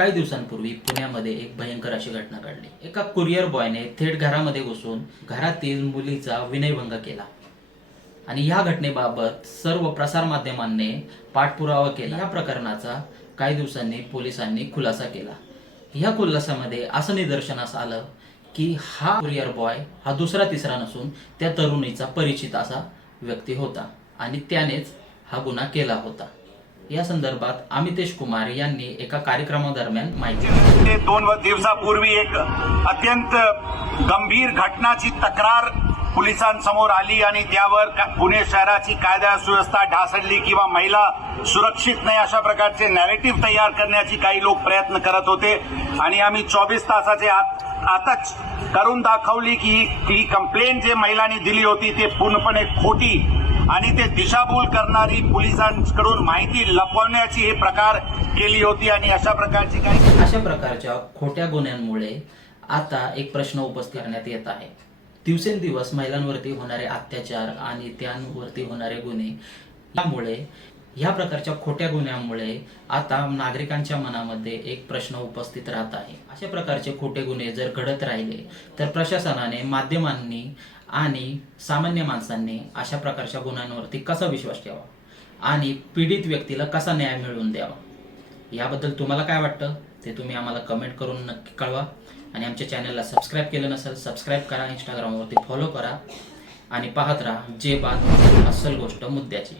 काही दिवसांपूर्वी पुण्यामध्ये एक भयंकर अशी घटना घडली। एका कुरिअर बॉयने थेट घरामध्ये घुसून घरातील मुलीचा विनयभंग केला आणि या घटनेबाबत सर्व प्रसार माध्यमांनी पाठपुरावा केला। या प्रकरणाचा काही दिवसांनी पोलिसांनी खुलासा केला। या खुलासामध्ये असं निदर्शनास आलं की हा कुरिअर बॉय हा दुसरा तिसरा नसून त्या तरुणीचा परिचित असा व्यक्ती होता आणि त्यानेच हा गुन्हा केला होता। या संदर्भात अमितेश कुमार यांनी एका कार्यक्रमादरम्यान माहिती दिली। 2 दिवसापूर्वी एक अत्यंत गंभीर घटनाची तक्रार पोलिसांसमोर आली आणि त्यावर पुणे शहराची कायदा सुव्यवस्था ढासळली किंवा महिला सुरक्षित नाही अशा प्रकारचे नॅरेटिव्ह तयार करण्याची काही लोक प्रयत्न करत होते आणि आम्ही 24 तासाचे आताच करून दाखवली की ही कंप्लेंट जे महिलांनी दिली होती ते पूर्णपणे खोटी आणि ते दिशाभूल करणारी पोलिसांकडून माहिती लपवण्याची हे प्रकार केली होती आणि अशा प्रकारच्या खोट्या गुन्ह्यांमुळे आता एक प्रश्न उपस्थित करण्यात येत आहे। दिवसेंदिवस महिलांवरती होणारे अत्याचार आणि त्यांवरती होणारे गुन्हे यामुळे या प्रकारच्या खोट्या गुन्ह्यांमुळे आता नागरिकांच्या मनामध्ये एक प्रश्न उपस्थित राहत आहे। अशा प्रकारचे खोटे गुन्हे जर घडत राहिले तर प्रशासनाने, माध्यमांनी आणि सामान्य माणसांनी अशा प्रकारच्या गुन्ह्यांवरती कसा विश्वास ठेवावा आणि पीडित व्यक्तीला कसा न्याय मिळवून द्यावा, याबद्दल तुम्हाला काय वाटतं ते तुम्ही आम्हाला कमेंट करून नक्की कळवा। आणि आमच्या चॅनलला सबस्क्राईब केलं नसेल सबस्क्राईब करा, इंस्टाग्रामवरती फॉलो करा आणि पाहत राहा जे बात असल गोष्ट मुद्द्याची।